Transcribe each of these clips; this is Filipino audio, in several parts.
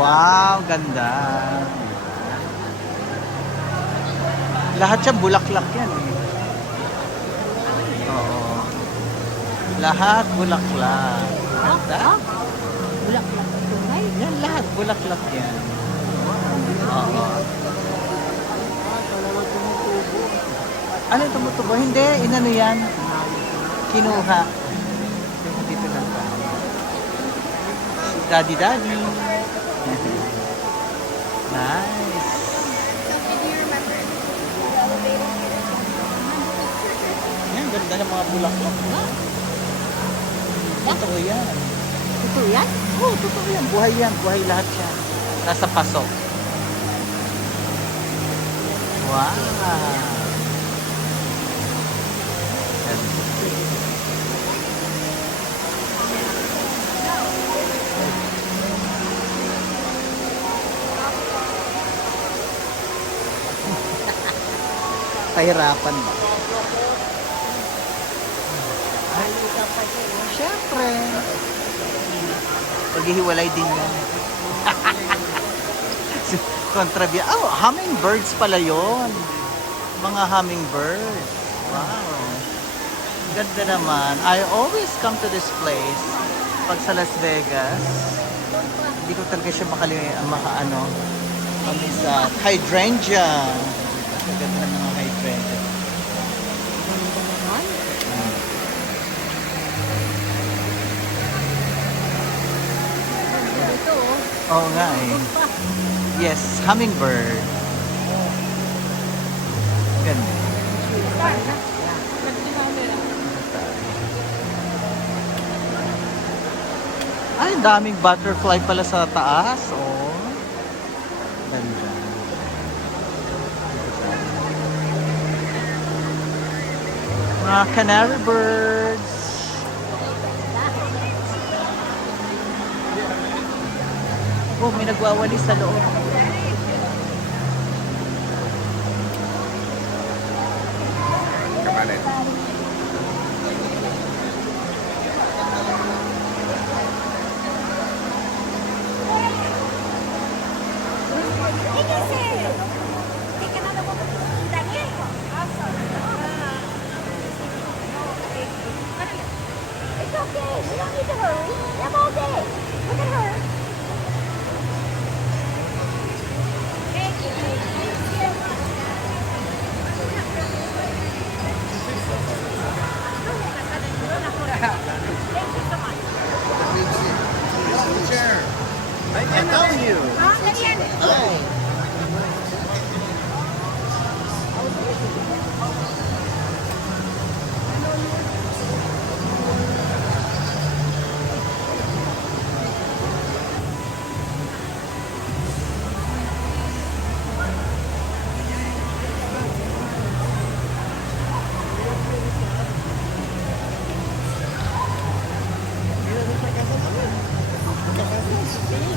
Wow, ganda. Lahat yan, bulaklak yan eh. Oo. Lahat bulaklak. Ganda. Bulaklak na tunay. Yan, lahat bulaklak yan. Oo. Ano tumutubo? Hindi, inano yan. Kinuha. Dito lang pa. Daddy. Nice. Yan, ganda ng mga bulaklak. Totoo yan. Totoo yan? Oo, totoo yan. Buhay yan. Buhay lahat yan. Nasa pasok. Wow. Pahirapan ba? Siyempre. Paghihiwalay din yan. Kontrabya. Oh, hummingbirds pala yon. Mga hummingbirds. Wow. Ganda naman. I always come to this place pag sa Las Vegas. Hindi ko talaga siya makaano. Kami sa hydrangea. Ganda ng mga hydrangea. Ganda naman. Ito oh. Oo nga eh. Yes, hummingbird. Ganda. Ay, daming butterfly pala sa taas. Oh. Ganda. Mga canary birds. Oh, may nagwawalis sa loob. Kemarin. It's okay. You don't need to hurry. We have all day. Look at her. Chair. I know you.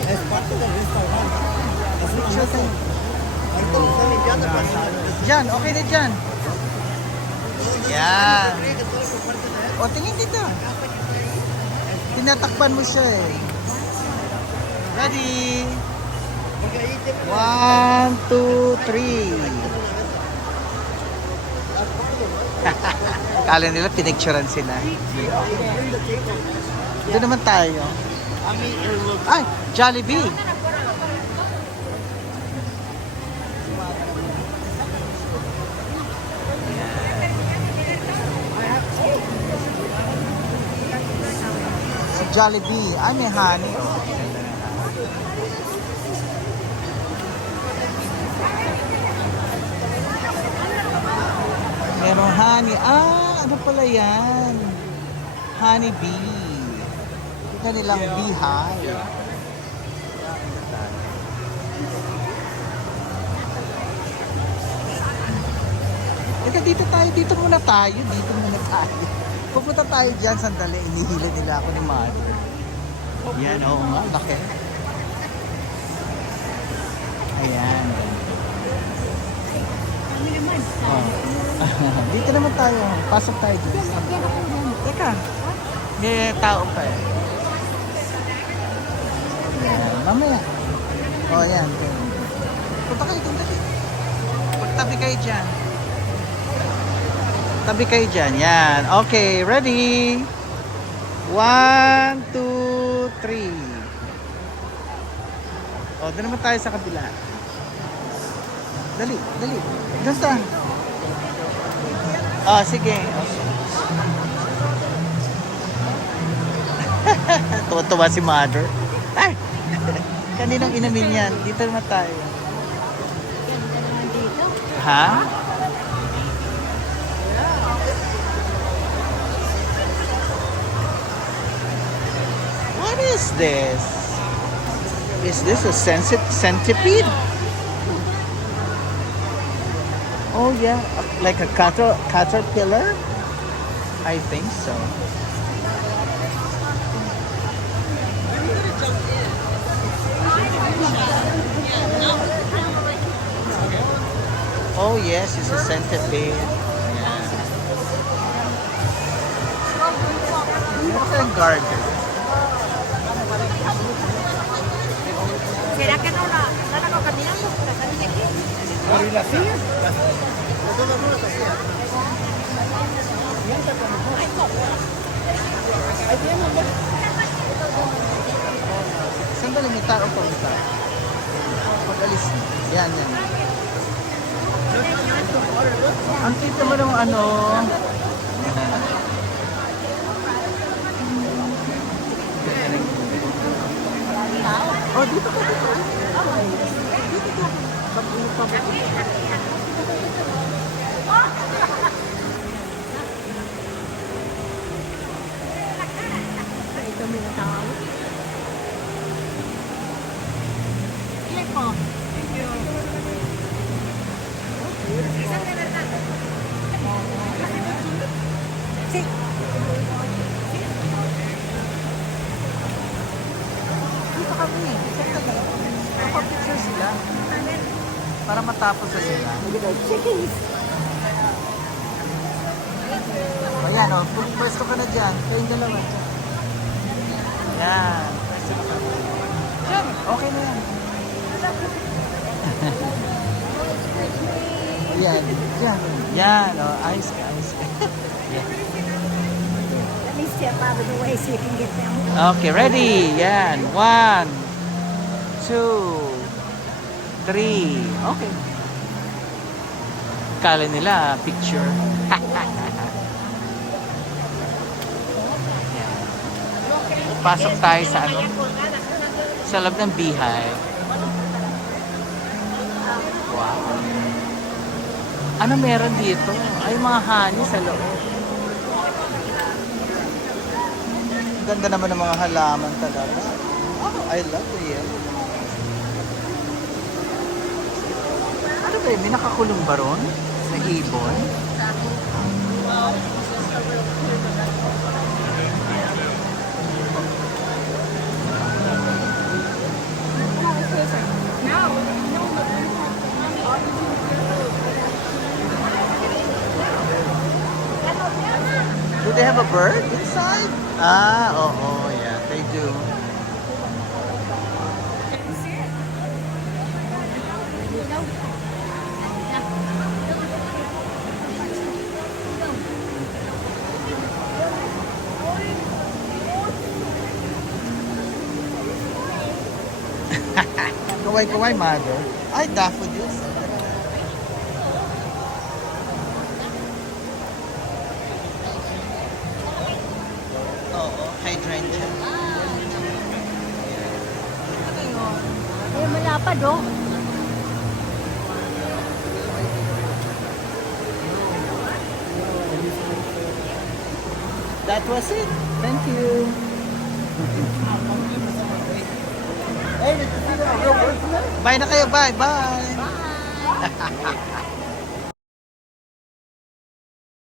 Es parte del restaurante. Es una mesa. Ahorita lo están limpiando para Diyan, okay na dyan. Yan. O, tingin dito. Tinatakpan mo siya eh. Ready? 1, 2, 3. Kala nila pinicturean sila. Ito naman tayo. Ay, Jollibee. Si Jollibee. Ay, may honey. Oh. Merong honey. Ah, ano pala yan? Honey bee. Ito nilang beehive. Ito, dito tayo. Dito muna tayo. Pupunta tayo dyan. Sandali. Inihila nila ako ni Mother. Yan, oo nga. Laki. Ayan. Oh. Dito naman tayo. Pasok tayo dito. Teka. May tao pa eh. Yan, mamaya. Oh, yan. Punta kayo dun dali. Tabi kayo dyan. Tabi kayo dyan. Yan. Okay, ready? 1, 2, 3. O, doon naman tayo sa kabila. Dali, dali. Doon saan? Ah, sige. Tuwa-tuwa si mother. Ay! Kaninang inamin yan? Dito naman tayo. Ganda naman dito. Ha? What is this? Is this a centipede? Oh yeah, like a caterpillar? I think so. Oh yes, it's a centipede. Yeah. It's a garden. ¿Será que no la hago caminando? La camina aquí. Pero ¿y la silla? De todas formas, la silla. Sandali, may tao pa ito. Pag-alis. Yan, yan. Ang kita mo ng ano. Oh, dito ka, dito. Ito may tao. Ilan po? Sí. Dito kami. Sandali. Napapicture sila. Para matapos na sila. Chickens. Ayan o, pwesto ka na dyan. Kayong dalawa. Yan. Pwesto ka na. Yan, okay na yan. Yan, yan. Yan, o. Ayos ka, ayos ka. Yan. Let me step out of the way so you can get them. Okay, ready? Yan. 1, 2, 3. Okay. Kala nila, picture. Yan. Pasok tayo sa ano? Sa loob ng beehive. Wow. Ano meron dito? Ay, mga honey sa loob. Ganda naman ng mga halaman talaga. Oh, I love the yellow. Ano ba yun? May nakakulong ba ron? Na ibon? Do they have a bird inside? Ah, oo, yeah, they do. Kaway-kaway, mother. Ay, daffodils. Oo, hydrangea. Eh, malapad oh. That was it. Thank you. Bye na kayo. Bye. Bye.